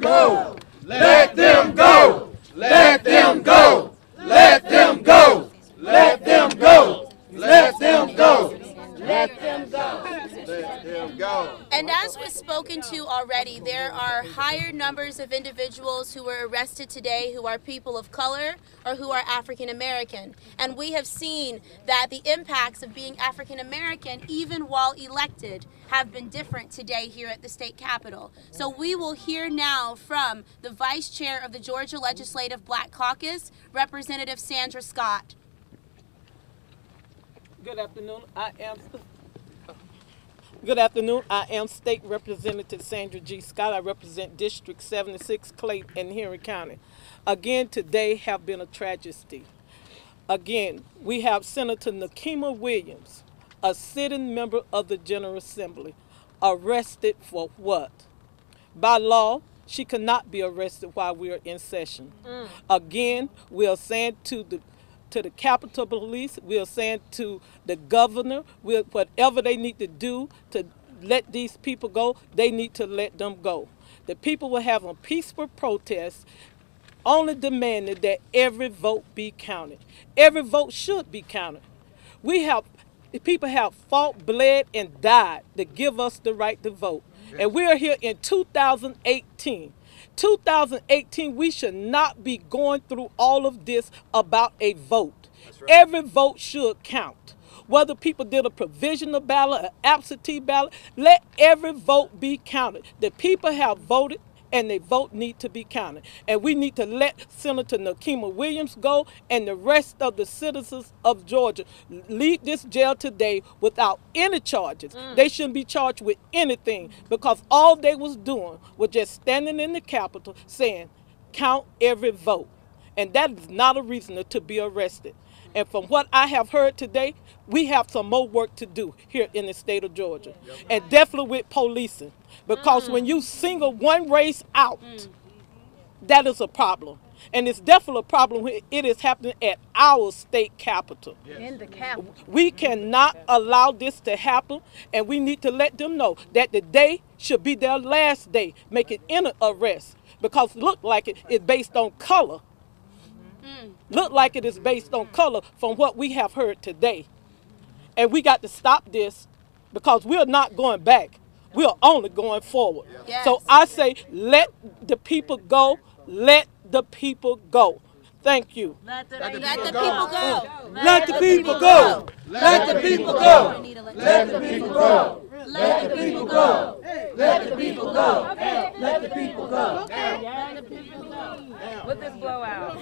them go! Let them go! Let them go! Let them go! Let them go! Let them go! Let them go! Let them go! And as was spoken to already, there are higher numbers of individuals who were arrested today who are people of color or who are African American. And we have seen that the impacts of being African American, even while elected, have been different today here at the state capitol. So we will hear now from the Vice Chair of the Georgia Legislative Black Caucus, Representative Sandra Scott. Good afternoon. I am State Representative Sandra G. Scott. I represent District 76, Clayton and Henry County. Again, today have been a tragedy. Again, we have Senator Nakima Williams, a sitting member of the General Assembly, arrested for what? By law, she cannot be arrested while we are in session. Again, we are saying to the Capitol Police, we are saying to the governor, whatever they need to do to let these people go, they need to let them go. The people will have a peaceful protest, only demanding that every vote be counted. Every vote should be counted. People have fought, bled, and died to give us the right to vote. And we are here in 2018. 2018, we should not be going through all of this about a vote. Right. Every vote should count. Whether people did a provisional ballot, an absentee ballot, let every vote be counted. The people have voted, and their vote need to be counted. And we need to let Senator Nakima Williams go and the rest of the citizens of Georgia leave this jail today without any charges. They shouldn't be charged with anything because all they was doing was just standing in the Capitol saying, count every vote. And that is not a reason to be arrested. And from what I have heard today, we have some more work to do here in the state of Georgia. And definitely with policing. Because when you single one race out, that is a problem. And it's definitely a problem when it is happening at our state capitol. In the capital. We cannot allow this to happen, and we need to let them know that the day should be their last day making any arrest. Because look like it is based on color. Look like it is based on color from what we have heard today. And we got to stop this because we're not going back. We're only going forward. Yes. So I say, let the people go. Let the people go. Thank you. Let the people go. Let the people go. Let the people go. Let the people go. Let the people go. Let the people go. Let the people go. With this blowout.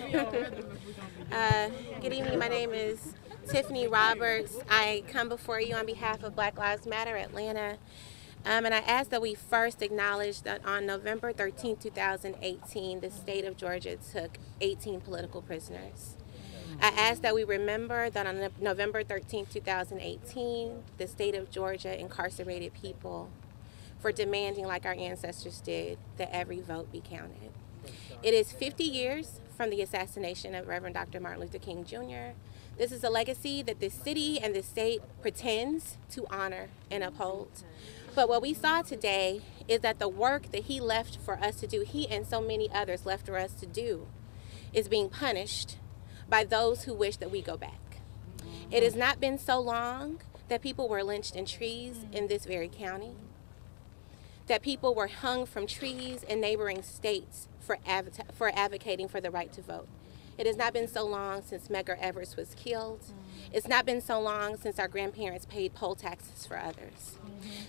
Good evening. My name is Tiffany Roberts. I come before you on behalf of Black Lives Matter Atlanta. And I ask that we first acknowledge that on November 13, 2018, the state of Georgia took 18 political prisoners. I ask that we remember that on November 13, 2018, the state of Georgia incarcerated people for demanding, like our ancestors did, that every vote be counted. It is 50 years from the assassination of Reverend Dr. Martin Luther King Jr. This is a legacy that this city and this state pretends to honor and uphold. But what we saw today is that the work that he left for us to do, he and so many others left for us to do, is being punished by those who wish that we go back. It has not been so long that people were lynched in trees in this very county, that people were hung from trees in neighboring states for advocating for the right to vote. It has not been so long since Medgar Evers was killed. It's not been so long since our grandparents paid poll taxes for others.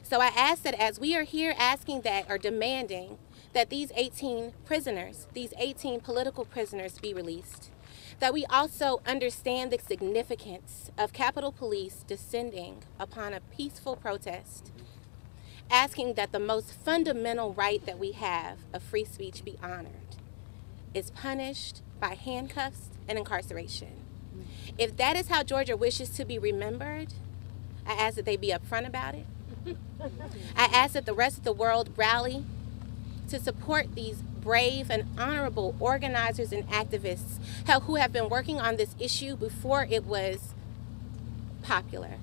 So I ask that as we are here asking that or demanding that these 18 prisoners, these 18 political prisoners be released, that we also understand the significance of Capitol Police descending upon a peaceful protest, asking that the most fundamental right that we have of free speech be honored, is punished by handcuffs and incarceration. If that is how Georgia wishes to be remembered, I ask that they be upfront about it. I ask that the rest of the world rally to support these brave and honorable organizers and activists who have been working on this issue before it was popular.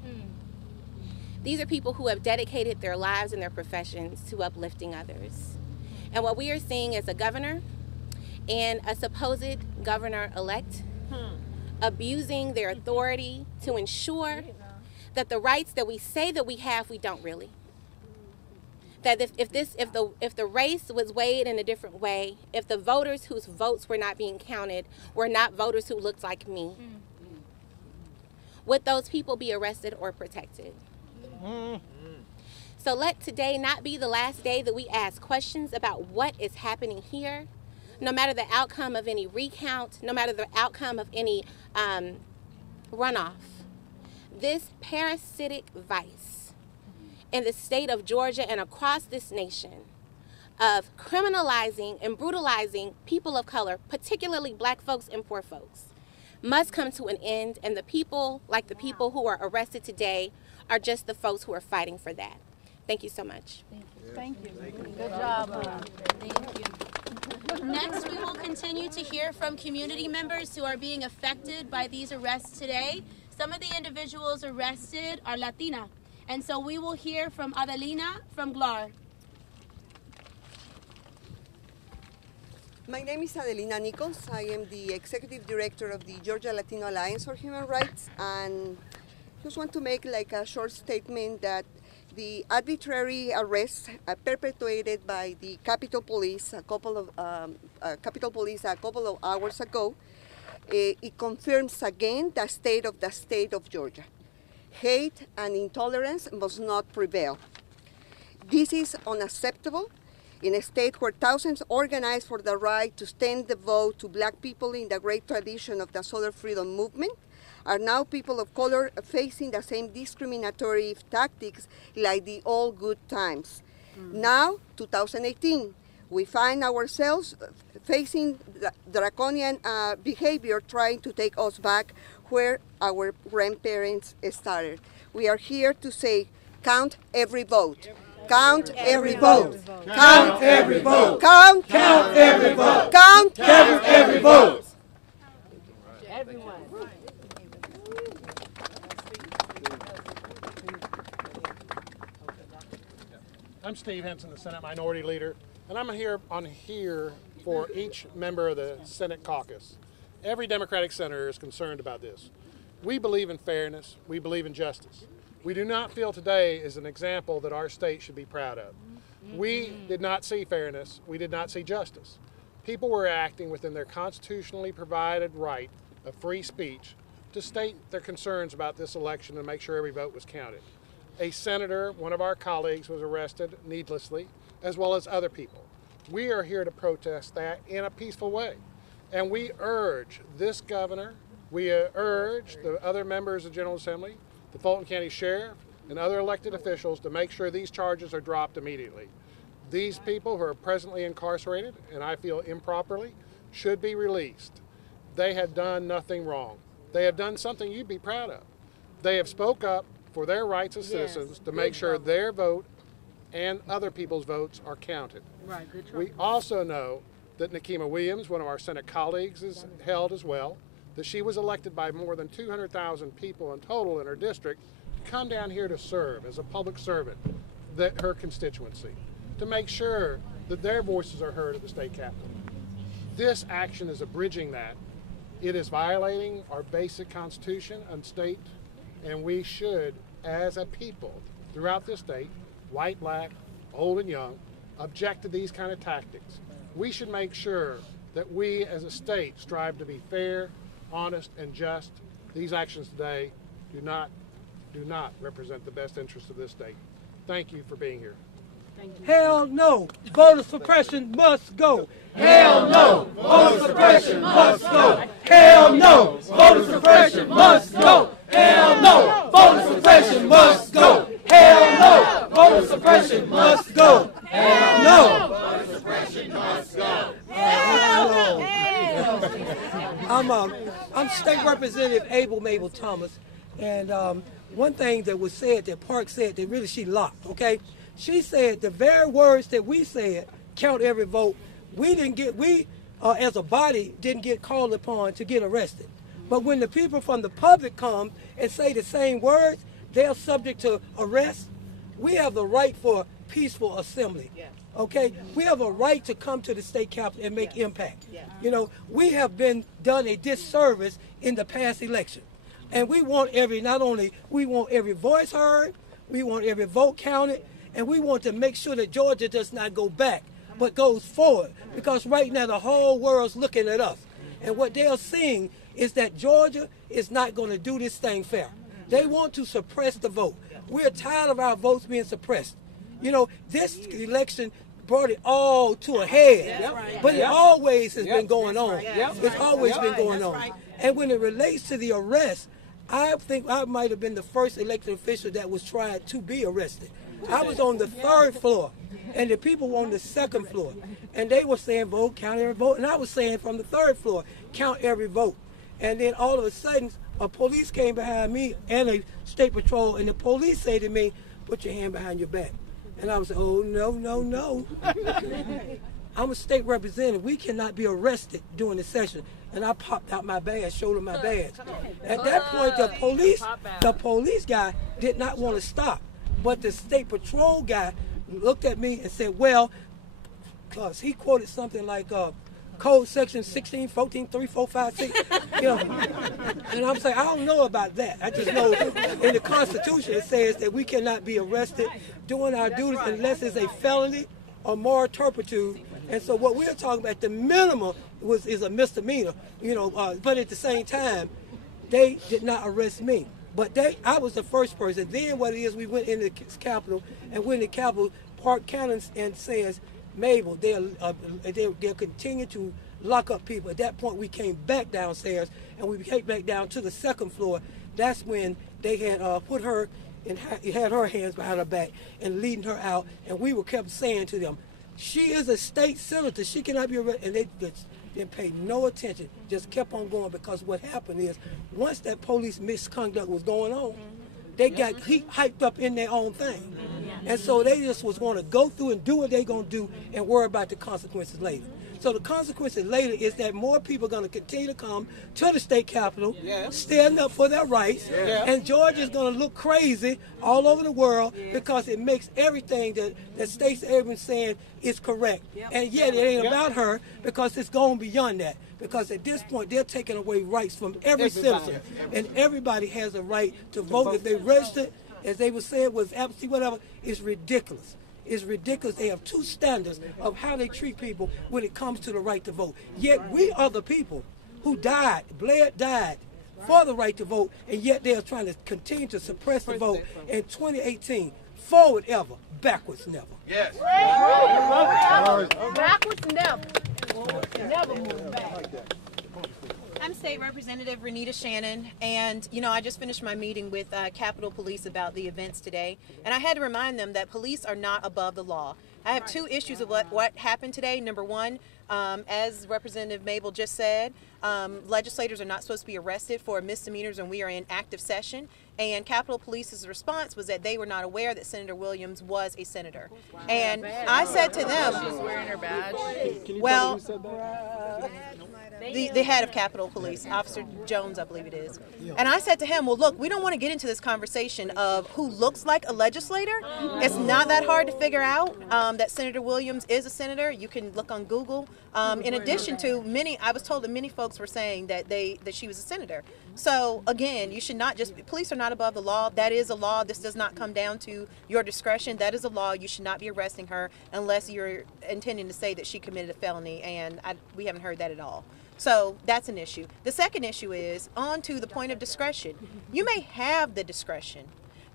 These are people who have dedicated their lives and their professions to uplifting others. And what we are seeing is a governor and a supposed governor-elect abusing their authority to ensure that the rights that we say that we have, we don't really. That if the race was weighed in a different way, if the voters whose votes were not being counted were not voters who looked like me, would those people be arrested or protected? So let today not be the last day that we ask questions about what is happening here, no matter the outcome of any recount, no matter the outcome of any runoff. This parasitic vice in the state of Georgia and across this nation of criminalizing and brutalizing people of color, particularly black folks and poor folks, must come to an end, and the people, like the people who are arrested today, are just the folks who are fighting for that. Thank you so much. Thank you. Good job. Thank you. Next, we will continue to hear from community members who are being affected by these arrests today. Some of the individuals arrested are Latina, and so we will hear from Adelina from GLAR. My name is Helene Anakin. I am the Executive Director of the Georgia Latino Alliance for Human Rights, and just want to make like a short statement that the arbitrary arrests perpetrated by the Capitol Police a couple of hours ago, it confirms again the state of Georgia. Hate and intolerance must not prevail. This is unacceptable in a state where thousands organized for the right to stand the vote to black people in the great tradition of the Southern Freedom Movement are now people of color facing the same discriminatory tactics like the old good times. Now, 2018, we find ourselves facing draconian behavior trying to take us back where our grandparents started. We are here to say, count every vote. Count every vote. Count every vote. Count every vote. Count every vote. Everyone. I'm Steve Henson, the Senate Minority Leader, and I'm here for each member of the Senate caucus. Every Democratic senator is concerned about this. We believe in fairness. We believe in justice. We do not feel today is an example that our state should be proud of. We did not see fairness. We did not see justice. People were acting within their constitutionally provided right of free speech to state their concerns about this election and make sure every vote was counted. A senator, one of our colleagues, was arrested needlessly, as well as other people. We are here to protest that in a peaceful way. And we urge this governor, we urge the other members of the General Assembly, the Fulton County Sheriff, and other elected officials to make sure these charges are dropped immediately. These people who are presently incarcerated, and I feel improperly, should be released. They have done nothing wrong. They have done something you'd be proud of. They have spoke up for their rights as citizens to make sure their vote and other people's votes are counted. Right, good job. We also know that Nikema Williams, one of our Senate colleagues, is held as well, that she was elected by more than 200,000 people in total in her district to come down here to serve as a public servant, that her constituency, to make sure that their voices are heard at the state capitol. This action is abridging that. It is violating our basic constitution and state, and we should, as a people throughout this state, white, black, old and young, object to these kind of tactics. We should make sure that we as a state strive to be fair, honest, and just. These actions today do not represent the best interest of this state. Thank you for being here. Hell no! Voter suppression must go! Hell no! Voter suppression must go! Hell no! Voter suppression must go! Hell no! Voter suppression must go! Hell no! Voter suppression must go! Hell no! Voter suppression must go! Hell no! I'm State Representative Mayville Thomas, and one thing that was said that Park said that really she locked, okay? She said the very words that we said, count every vote, we as a body didn't get called upon to get arrested. But when the people from the public come and say the same words, they're subject to arrest. We have the right for peaceful assembly. Okay, we have a right to come to the state capitol and make impact. You know, we have been done a disservice in the past election, and we want not only we want every voice heard, we want every vote counted, and we want to make sure that Georgia does not go back, but goes forward. Because right now the whole world's looking at us, and what they're seeing is that Georgia is not going to do this thing fair. They want to suppress the vote. We're tired of our votes being suppressed. You know, this election brought it all to a head, but it always has been going on. It's always been going on. And when it relates to the arrest, I think I might have been the first elected official that was tried to be arrested. I was on the 3rd floor, and the people were on the 2nd floor. And they were saying, vote, count every vote. And I was saying from the 3rd floor, count every vote. And then all of a sudden, a police came behind me and a state patrol, and the police said to me, put your hand behind your back. And I was like, oh, no, no, no. I'm a state representative. We cannot be arrested during the session. And I popped out my badge, showed him my badge. At that point, the police guy did not want to stop. But the state patrol guy looked at me and said, well, because he quoted something like code section 16, 14, 3, 4, 5, 6. You know. And I'm saying, I don't know about that. I just know in the Constitution it says that we cannot be arrested doing our duties unless it's a felony or moral turpitude. And so what we're talking about, the minimum is a misdemeanor, you know, but at the same time, they did not arrest me. But I was the first person. Then what it is, we went in the Capitol, and when the Capitol, Park County and says, Mayville, they'll continue to lock up people. At that point, we came back downstairs, and we came back down to the 2nd floor. That's when they had put her and had her hands behind her back and leading her out, and we were kept saying to them, she is a state senator. She cannot be arrested. And they didn't pay no attention, just kept on going, because what happened is once that police misconduct was going on, they got hyped up in their own thing. And so they just was going to go through and do what they're going to do and worry about the consequences later. So the consequences later is that more people are going to continue to come to the state capitol, stand up for their rights, and Georgia's going to look crazy all over the world because it makes everything that Stacey Abrams saying is correct. And yet it ain't about her, because it's going beyond that. Because at this point, they're taking away rights from every citizen. And everybody has a right to vote. If they registered, as they were saying, was absentee, whatever, it's ridiculous. It's ridiculous. They have two standards of how they treat people when it comes to the right to vote. Yet we are the people who died for the right to vote, and yet they are trying to continue to suppress the vote in 2018. Forward ever, backwards never. Yes. Backwards never. Never move back. I'm State Representative Renita Shannon, and I just finished my meeting with Capitol Police about the events today, and I had to remind them that police are not above the law. I have two issues of what happened today. Number one, as Representative Mayville just said, legislators are not supposed to be arrested for misdemeanors when we are in active session, and Capitol Police's response was that they were not aware that Senator Williams was a senator. And I said to them, She's wearing her badge. well, the head of Capitol Police, Officer Jones, I believe it is. And I said to him, well, look, we don't want to get into this conversation of who looks like a legislator. It's not that hard to figure out that Senator Williams is a senator. You can look on Google. In addition to I was told that many folks were saying that she was a senator. So again, you should not police are not above the law. That is a law. This does not come down to your discretion. That is a law. You should not be arresting her unless you're intending to say that she committed a felony, and we haven't heard that at all. So that's an issue. The second issue is on to the point of discretion. You may have the discretion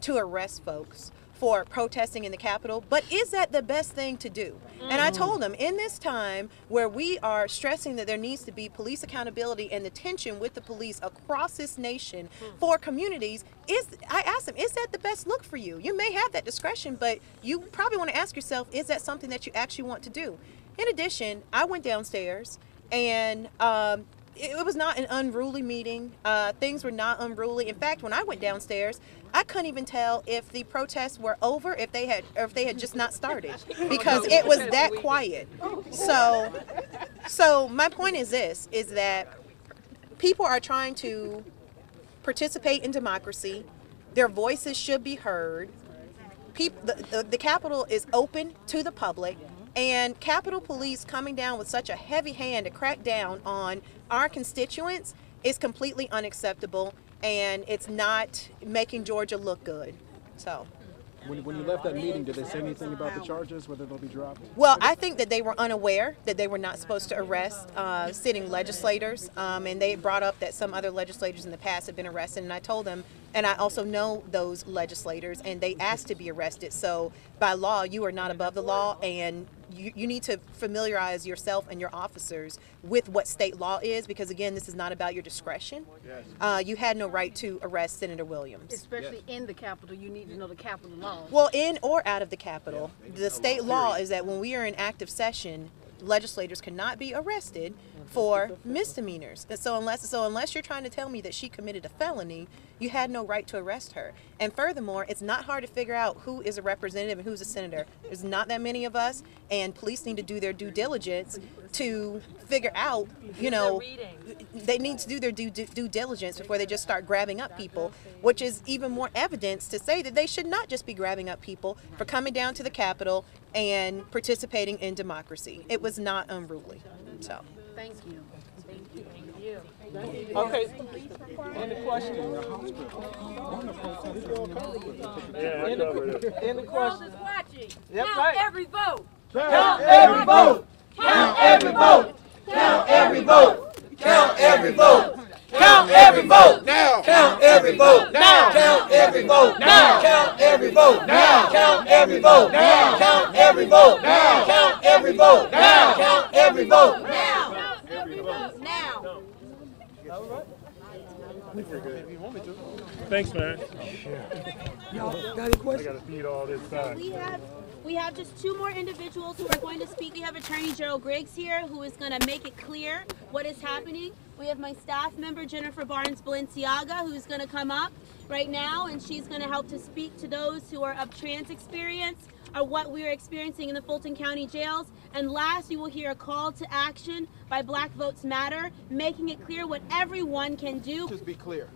to arrest folks for protesting in the Capitol, but is that the best thing to do? And I told them, in this time where we are stressing that there needs to be police accountability and the tension with the police across this nation for communities, I asked them, is that the best look for you? You may have that discretion, but you probably want to ask yourself, is that something that you actually want to do? In addition, I went downstairs, and it was not an unruly meeting. Things were not unruly. In fact, when I went downstairs, I couldn't even tell if the protests were over, or if they had just not started, because it was that quiet. So my point is this: is that people are trying to participate in democracy. Their voices should be heard. The Capitol is open to the public. And Capitol Police coming down with such a heavy hand to crack down on our constituents is completely unacceptable, and it's not making Georgia look good. So. When you left that meeting, did they say anything about the charges, whether they'll be dropped? Well, I think that they were unaware that they were not supposed to arrest sitting legislators, and they brought up that some other legislators in the past had been arrested, and I told them, and I also know those legislators, and they asked to be arrested. So by law, you are not above the law, and you need to familiarize yourself and your officers with what state law is, because again, this is not about your discretion. Yes. You had no right to arrest Senator Williams. Especially in the Capitol, you need to know the Capitol law. Well, in or out of the Capitol, the state law is that when we are in active session, legislators cannot be arrested for misdemeanors. So unless you're trying to tell me that she committed a felony, you had no right to arrest her. And furthermore, it's not hard to figure out who is a representative and who's a senator. There's not that many of us, and police need to do their due diligence to figure out, you know, they need to do their due diligence before they just start grabbing up people, which is even more evidence to say that they should not just be grabbing up people for coming down to the Capitol and participating in democracy. It was not unruly. So. Thank you. Thank you. Thank you. Okay. Any questions? Any questions? Yep, Count right. every vote. Count every vote. Count every vote. Count every vote. Count every vote. Count every vote. Now. Count every vote. Now. Count every vote. Now. Count every vote. Now. Count every vote. Now. Count every vote. Now. Count every vote. Now. Count every vote. Now. Now. Thanks, man. Y'all got any questions? I gotta feed all this back. We have just two more individuals who are going to speak. We have Attorney Gerald Griggs here, who is going to make it clear what is happening. We have my staff member, Jennifer Barnes-Balenciaga, who's going to come up right now, and she's going to help to speak to those who are of trans experience or what we are experiencing in the Fulton County jails. And last, you will hear a call to action by Black Votes Matter, making it clear what everyone can do. Just be clear.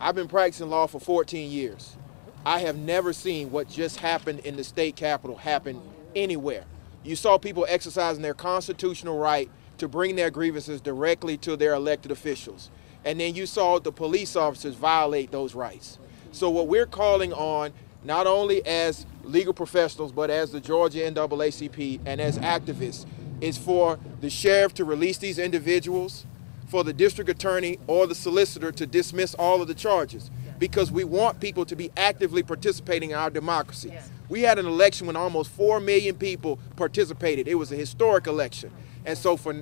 I've been practicing law for 14 years. I have never seen what just happened in the state capitol happen anywhere. You saw people exercising their constitutional right to bring their grievances directly to their elected officials. And then you saw the police officers violate those rights. So what we're calling on, not only as legal professionals, but as the Georgia NAACP and as activists, is for the sheriff to release these individuals, for the district attorney or the solicitor to dismiss all of the charges, because we want people to be actively participating in our democracy. We had an election when almost 4 million people participated. It was a historic election. And so for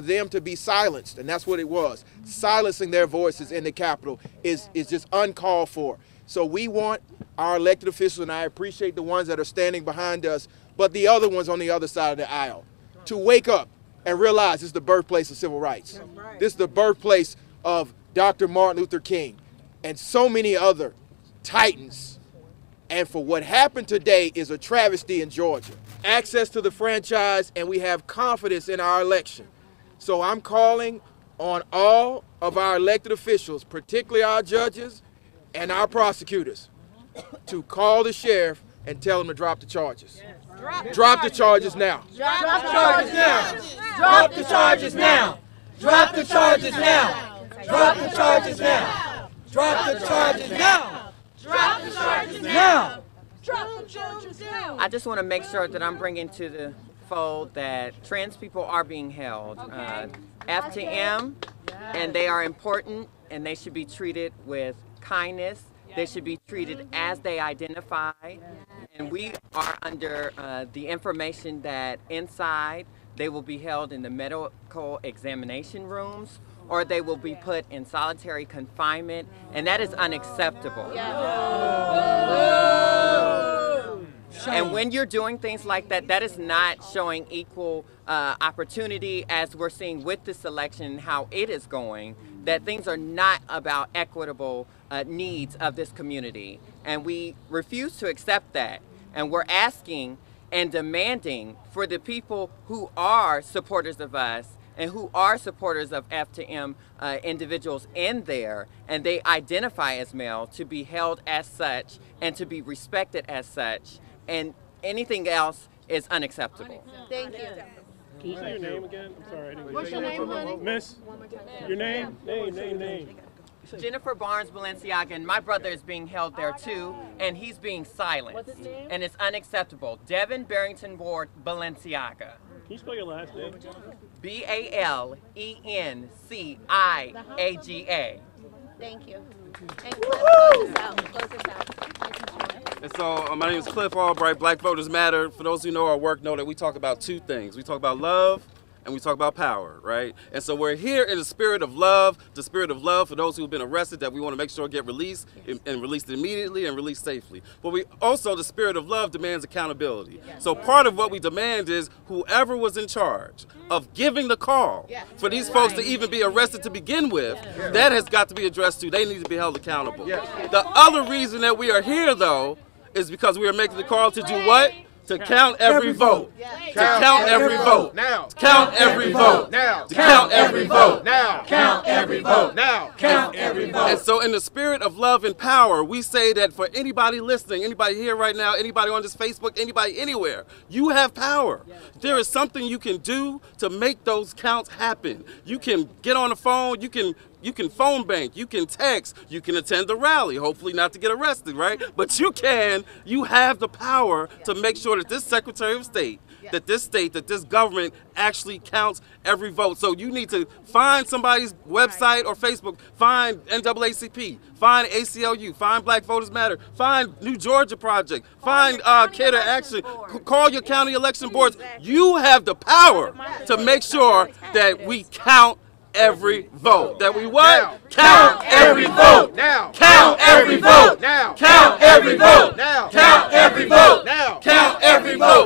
them to be silenced, and that's what it was, silencing their voices in the Capitol is just uncalled for. So we want our elected officials, and I appreciate the ones that are standing behind us, but the other ones on the other side of the aisle, to wake up and realize this is the birthplace of civil rights. This is the birthplace of Dr. Martin Luther King and so many other titans. And for what happened today is a travesty in Georgia. Access to the franchise, and we have confidence in our election. So I'm calling on all of our elected officials, particularly our judges and our prosecutors, to call the sheriff and tell him to drop the charges. Drop the charges now. Drop the charges now. Drop the charges now. Drop the charges now. Drop the charges now. Drop the charges now. Drop the charges Now. Drop the charges now. I just want to make sure that I'm bringing to the fold that trans people are being held. FTM, and they are important, and they should be treated with kindness. They should be treated as they identify. And we are under the information that inside they will be held in the medical examination rooms, or they will be put in solitary confinement, and that is unacceptable. And when you're doing things like that, that is not showing equal opportunity, as we're seeing with this election, how it is going, that things are not about equitable needs of this community. And we refuse to accept that. And we're asking and demanding for the people who are supporters of us and who are supporters of FTM individuals in there, and they identify as male, to be held as such and to be respected as such. And anything else is unacceptable. Thank you. Can you say your name again? I'm sorry. I didn't What's your name, honey? Miss? Your name? Name. Jennifer Barnes Balenciaga, and my brother is being held there too, and he's being silenced. What's his name? And it's unacceptable. Devin Barrington Ward Balenciaga. Can you spell your last name? Balenciaga. Thank you. And close this out. And so my name is Cliff Albright, Black Voters Matter. For those who know our work, know that we talk about two things. We talk about love and we talk about power, right? And so we're here in the spirit of love for those who have been arrested that we want to make sure get released and released immediately and released safely. But we also, the spirit of love demands accountability. So part of what we demand is whoever was in charge of giving the call for these folks to even be arrested to begin with, that has got to be addressed too. They need to be held accountable. The other reason that we are here, though, is because we are making the call to do what? To count every vote. To count every vote. Now. Count every vote. Now. To count every vote. Now. Count every vote. Now. Count every vote. And so in the spirit of love and power, we say that for anybody listening, anybody here right now, anybody on this Facebook, anybody anywhere, you have power. There is something you can do to make those counts happen. You can get on the phone, you can phone bank, you can text, you can attend the rally, hopefully not to get arrested, right? But you have the power to make sure that this Secretary of State, that this government actually counts every vote. So you need to find somebody's website or Facebook, find NAACP, find ACLU, find Black Voters Matter, find New Georgia Project, find Cater Action, call your county election boards. You have the power to make sure that we count every vote. That we what? Now. Count every vote. Now. Count every vote. Now. Count every vote. Now. Count every vote. Now. Count every vote.